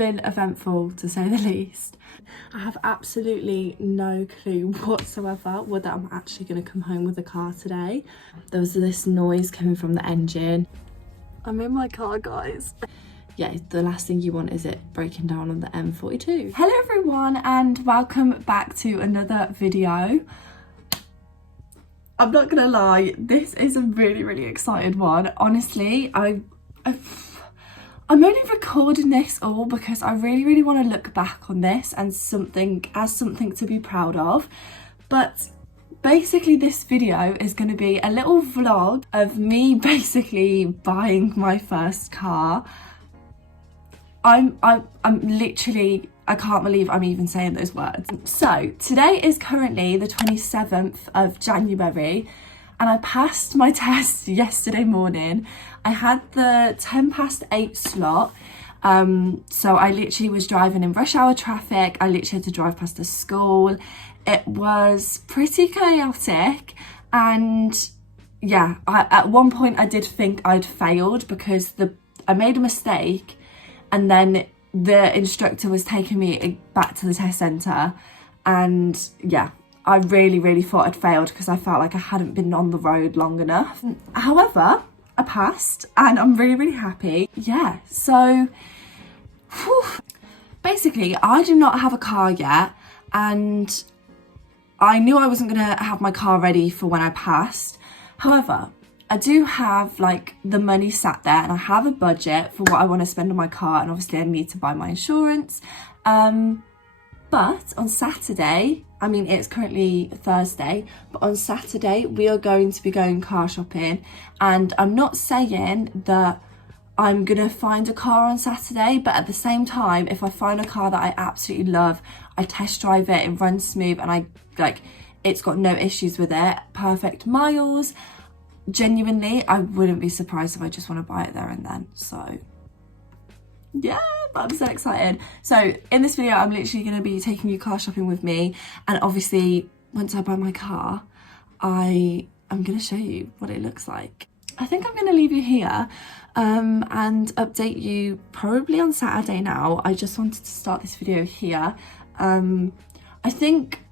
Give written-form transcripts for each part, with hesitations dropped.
been eventful to say the least. I have absolutely no clue whatsoever whether I'm actually going to come home with a car today. There was this noise coming from the engine. I'm in my car, guys. Yeah, the last thing you want is it breaking down on the M42. Hello everyone and welcome back to another video. I'm not gonna lie, this is a really excited one. Honestly, I'm only recording this all because I really want to look back on this and something to be proud of. But basically this video is going to be a little vlog of me basically buying my first car. I'm literally, I can't believe I'm even saying those words. So today is currently the 27th of January and I passed my test yesterday morning. I had the 8:10 slot. So I literally was driving in rush hour traffic. I literally had to drive past a school. It was pretty chaotic and yeah, at one point I did think I'd failed because I made a mistake and then the instructor was taking me back to the test centre and yeah, I really thought I'd failed because I felt like I hadn't been on the road long enough. However, I passed and I'm really happy. Yeah, so whew. Basically I do not have a car yet and I knew I wasn't gonna have my car ready for when I passed. However, I do have like the money sat there and I have a budget for what I want to spend on my car, and obviously I need to buy my insurance. But on Saturday, I mean it's currently Thursday, but on Saturday we are going to be going car shopping, and I'm not saying that I'm gonna find a car on Saturday, but at the same time, if I find a car that I absolutely love, I test drive it, it runs smooth and it's got no issues with it, perfect miles, genuinely I wouldn't be surprised if I just want to buy it there and then. So yeah, I'm so excited. So in this video I'm literally going to be taking you car shopping with me, and obviously once I buy my car I'm going to show you what it looks like. I think I'm going to leave you here and update you probably on Saturday now. I just wanted to start this video here. I think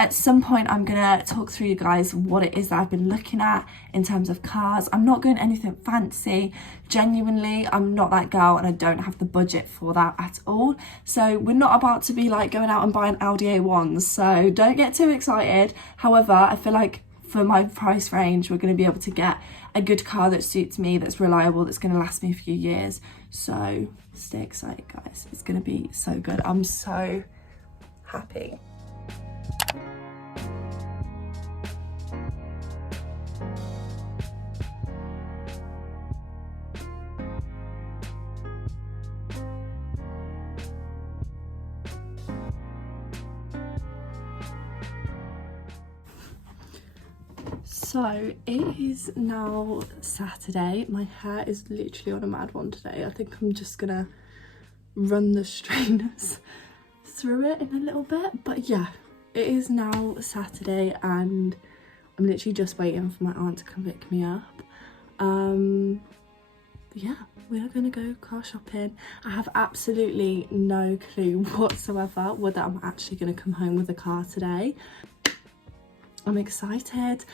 at some point I'm gonna talk through you guys what it is that I've been looking at in terms of cars. I'm not going anything fancy. Genuinely, I'm not that girl and I don't have the budget for that at all. So we're not about to be like going out and buying Audi A1s, so don't get too excited. However, I feel like for my price range, we're gonna be able to get a good car that suits me, that's reliable, that's gonna last me a few years. So stay excited, guys. It's gonna be so good. I'm so happy. So it is now Saturday. My hair is literally on a mad one today. I think I'm just gonna run the strainers through it in a little bit. But yeah, it is now Saturday and I'm literally just waiting for my aunt to come pick me up. Yeah, we are gonna go car shopping. I have absolutely no clue whatsoever whether I'm actually gonna come home with a car today. I'm excited.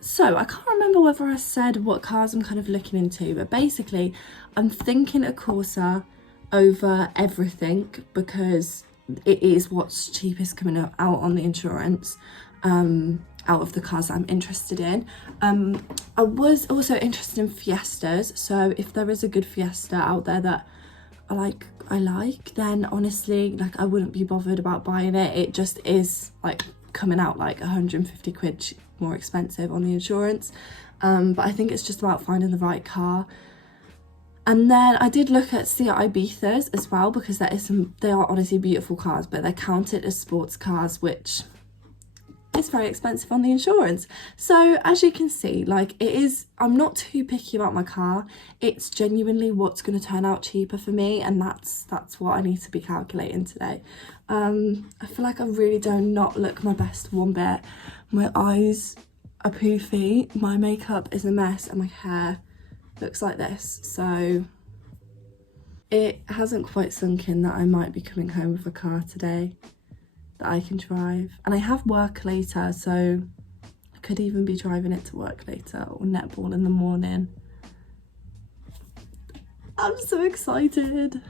So I can't remember whether I said what cars I'm kind of looking into, but basically I'm thinking a Corsa over everything because it is what's cheapest coming out on the insurance, out of the cars that I'm interested in. I was also interested in Fiestas, so if there is a good Fiesta out there that I like, then honestly, like, I wouldn't be bothered about buying it. It just is like coming out like 150 quid more expensive on the insurance, but I think it's just about finding the right car. And then I did look at Seat Ibizas as well because they are honestly beautiful cars, but they're counted as sports cars, which is very expensive on the insurance. So as you can see, like, it is, I'm not too picky about my car. It's genuinely what's going to turn out cheaper for me, and that's what I need to be calculating today. I feel like I really do not look my best one bit. My eyes are poofy, my makeup is a mess, and my hair looks like this. So it hasn't quite sunk in that I might be coming home with a car today that I can drive. And I have work later, so I could even be driving it to work later, or netball in the morning. I'm so excited.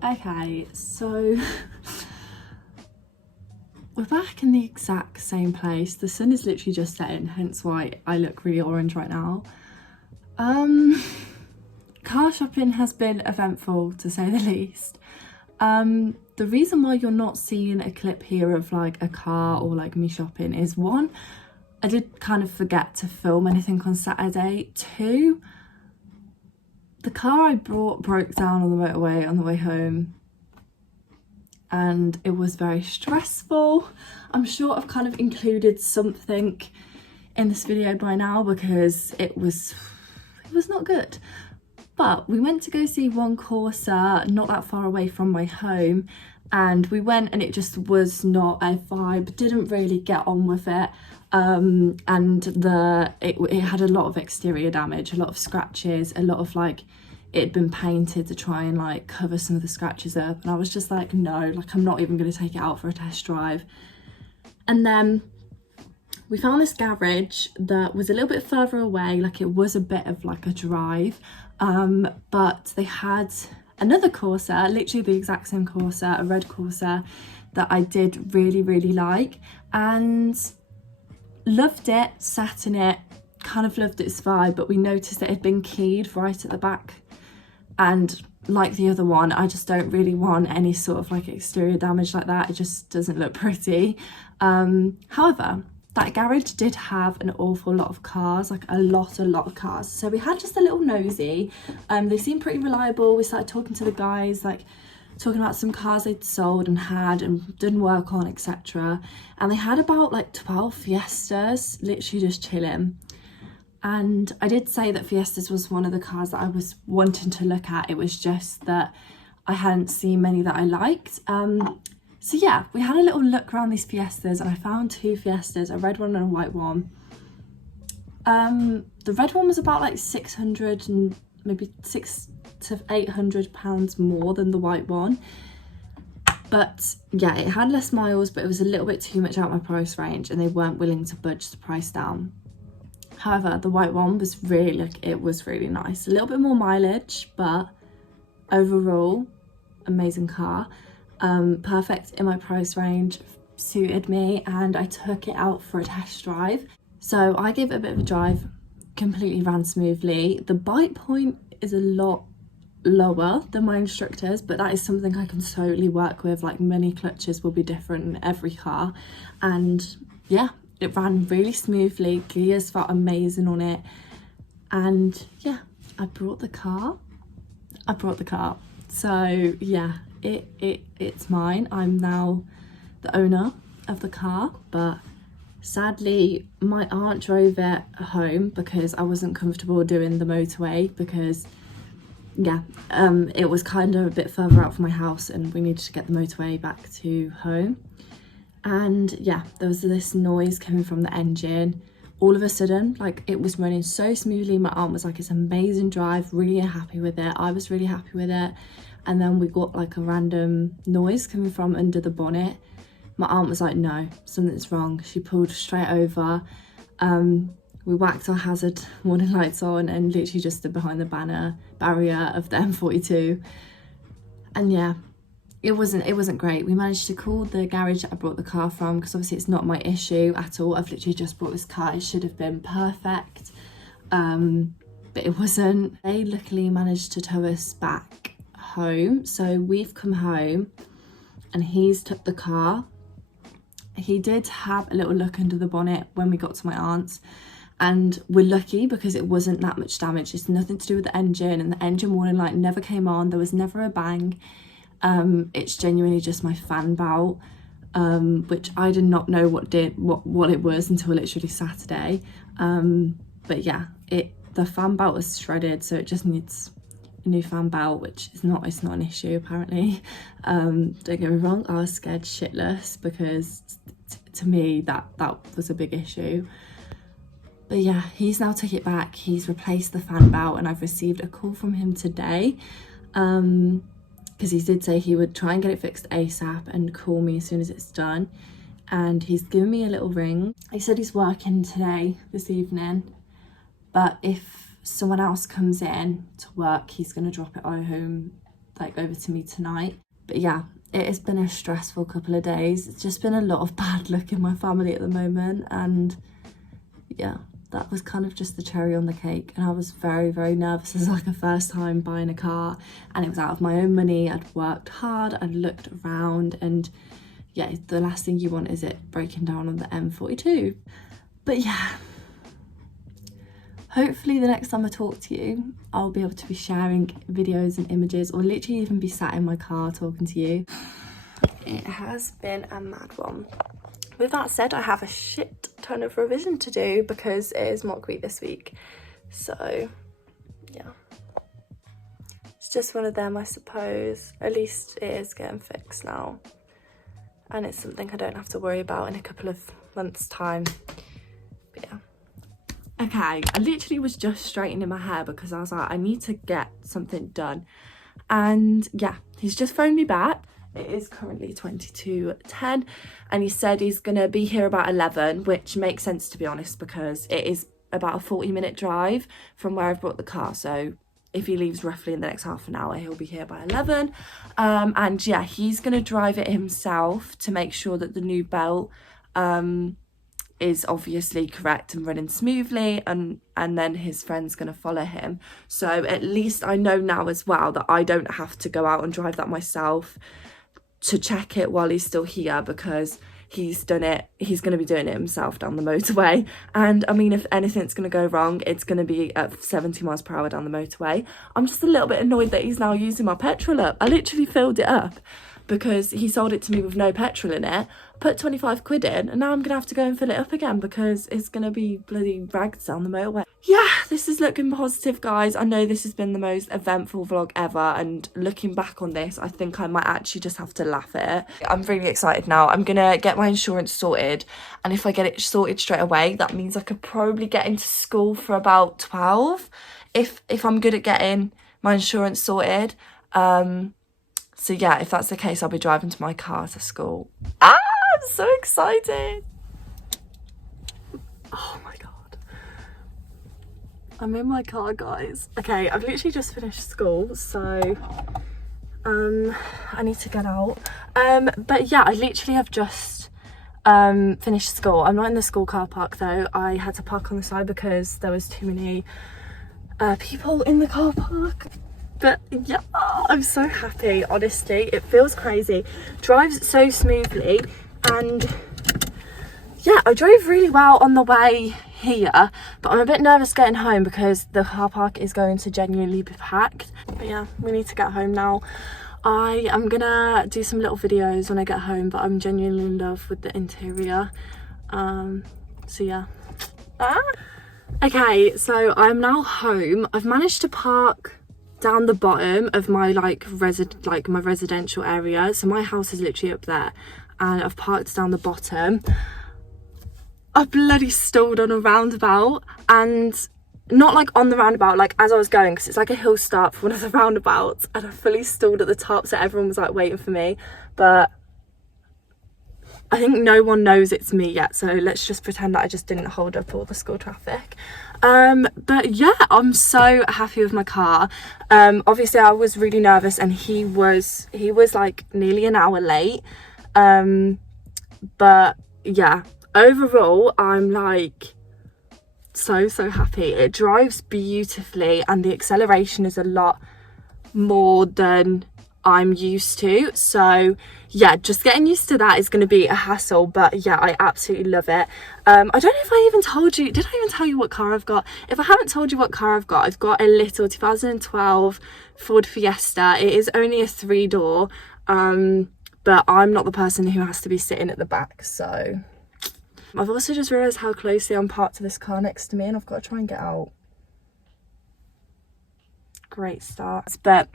Okay, so we're back in the exact same place. The sun is literally just setting, hence why I look really orange right now. Car shopping has been eventful, to say the least. The reason why you're not seeing a clip here of like a car or like me shopping is, one, I did kind of forget to film anything on Saturday. Two, the car I brought broke down on the motorway on the way home, and it was very stressful. I'm sure I've kind of included something in this video by now because it was not good. But we went to go see one Corsa not that far away from my home, and we went and it just was not a vibe, didn't really get on with it. And it had a lot of exterior damage, a lot of scratches, a lot of like, it had been painted to try and like cover some of the scratches up, and I was just like, no, like I'm not even going to take it out for a test drive. And then we found this garage that was a little bit further away, like it was a bit of like a drive, but they had another Corsa, literally the exact same Corsa, a red Corsa that I did really, really like, and loved it, sat in it, kind of loved its vibe, but we noticed that it had been keyed right at the back. And like the other one, I just don't really want any sort of like exterior damage like that. It just doesn't look pretty. However, that garage did have an awful lot of cars, like a lot of cars. So we had just a little nosy. They seemed pretty reliable. We started talking to the guys, like talking about some cars they'd sold and had and done work on, etc. And they had about like 12 Fiestas literally just chilling. And I did say that Fiestas was one of the cars that I was wanting to look at. It was just that I hadn't seen many that I liked. So yeah, we had a little look around these Fiestas, and I found two Fiestas, a red one and a white one. The red one was about like 600 and maybe £600 to £800 more than the white one. But yeah, it had less miles, but it was a little bit too much out my price range, and they weren't willing to budge the price down. However, the white one was really, like, it was really nice. A little bit more mileage, but overall, amazing car. Perfect in my price range, suited me, and I took it out for a test drive. So I gave it a bit of a drive, completely ran smoothly. The bite point is a lot lower than my instructor's, but that is something I can totally work with. Like, many clutches will be different in every car, and yeah, it ran really smoothly. Gears felt amazing on it, and yeah, I brought the car. So yeah, it's mine. I'm now the owner of the car, but sadly my aunt drove it home because I wasn't comfortable doing the motorway, because yeah, it was kind of a bit further out from my house and we needed to get the motorway back to home. And yeah, there was this noise coming from the engine. All of a sudden, like, it was running so smoothly. My aunt was like, it's an amazing drive, really happy with it. I was really happy with it. And then we got like a random noise coming from under the bonnet. my aunt was like, no, something's wrong. She pulled straight over. We whacked our hazard warning lights on and literally just stood behind the barrier of the M42. And yeah, it wasn't great. We managed to call the garage that I brought the car from, because obviously it's not my issue at all. I've literally just bought this car. It should have been perfect, but it wasn't. They luckily managed to tow us back home. So we've come home and he's took the car. He did have a little look under the bonnet when we got to my aunt's, and we're lucky because it wasn't that much damage. It's nothing to do with the engine, and the engine warning light never came on. There was never a bang. It's genuinely just my fan belt, which I did not know what it was until literally Saturday. But yeah, the fan belt was shredded, so it just needs a new fan belt, which is not an issue apparently. Don't get me wrong, I was scared shitless because to me that was a big issue. But yeah, he's now took it back. He's replaced the fan belt, and I've received a call from him today, because he did say he would try and get it fixed ASAP and call me as soon as it's done. And he's given me a little ring. He said he's working this evening, but if someone else comes in to work, he's going to drop it home, like over to me tonight. But yeah, it has been a stressful couple of days. It's just been a lot of bad luck in my family at the moment, and yeah, that was kind of just the cherry on the cake. And I was very, very nervous. It was like a first time buying a car, and it was out of my own money. I'd worked hard, I'd looked around, and yeah, the last thing you want is it breaking down on the M42. But yeah, hopefully the next time I talk to you, I'll be able to be sharing videos and images, or literally even be sat in my car talking to you. It has been a mad one. With that said, I have a shit ton of revision to do because it is mock week this week. So yeah, it's just one of them, I suppose. At least it is getting fixed now, and it's something I don't have to worry about in a couple of months' time. But yeah. Okay, I literally was just straightening my hair because I was like, I need to get something done. And yeah, he's just phoned me back. It is currently 22:10, and he said he's gonna be here about 11, which makes sense to be honest, because it is about a 40-minute drive from where I've brought the car. So if he leaves roughly in the next half an hour, he'll be here by 11. And yeah, he's gonna drive it himself to make sure that the new belt is obviously correct and running smoothly, and then his friend's gonna follow him. So at least I know now as well that I don't have to go out and drive that myself to check it while he's still here, because he's going to be doing it himself down the motorway. And I mean, if anything's going to go wrong, it's going to be at 70 miles per hour down the motorway. I'm just a little bit annoyed that he's now using my petrol up. I literally filled it up because he sold it to me with no petrol in it, put 25 quid in, and now I'm gonna have to go and fill it up again because it's gonna be bloody ragged down the motorway. Yeah, this is looking positive, guys. I know this has been the most eventful vlog ever, and looking back on this, I think I might actually just have to laugh at it. I'm really excited now. I'm gonna get my insurance sorted, and if I get it sorted straight away, that means I could probably get into school for about 12 if I'm good at getting my insurance sorted. So yeah, if that's the case, I'll be driving to my car to school. I'm so excited. Oh my God. I'm in my car, guys. Okay, I've literally just finished school, so I need to get out. But yeah, I literally have just finished school. I'm not in the school car park though. I had to park on the side because there was too many people in the car park. But yeah, I'm so happy, honestly. It feels crazy. Drives so smoothly, and yeah, I drove really well on the way here, but I'm a bit nervous getting home because the car park is going to genuinely be packed. But yeah, we need to get home now. I am gonna do some little videos when I get home, but I'm genuinely in love with the interior. So yeah. Okay, so I'm now home. I've managed to park down the bottom of my my residential area. So my house is literally up there, and I've parked down the bottom. I bloody stalled on a roundabout, and not like on the roundabout, like as I was going, because it's like a hill start for one of the roundabouts, and I fully stalled at the top, so everyone was like waiting for me. But I think no one knows it's me yet, so let's just pretend that I just didn't hold up all the school traffic. But yeah, I'm so happy with my car. Obviously I was really nervous, and he was like nearly an hour late. But yeah, overall I'm like so happy. It drives beautifully, and the acceleration is a lot more than I'm used to, so yeah, just getting used to that is going to be a hassle, but yeah, I absolutely love it. I don't know if I even told you, did I even tell you what car I've got? If I haven't told you what car I've got a little 2012 Ford Fiesta. It is only a 3-door, but I'm not the person who has to be sitting at the back. So I've also just realised how closely I'm parked to this car next to me, and I've got to try and get out. Great start. But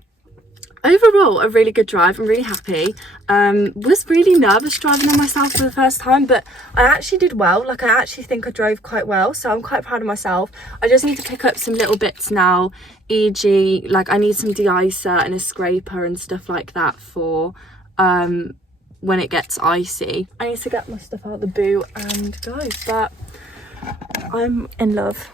overall, a really good drive. I'm really happy. Was really nervous driving on myself for the first time, but I actually did well. Like, I actually think I drove quite well, so I'm quite proud of myself. I just need to pick up some little bits now, e.g. like I need some de-icer and a scraper and stuff like that for when it gets icy. I need to get my stuff out the boot and go, but I'm in love.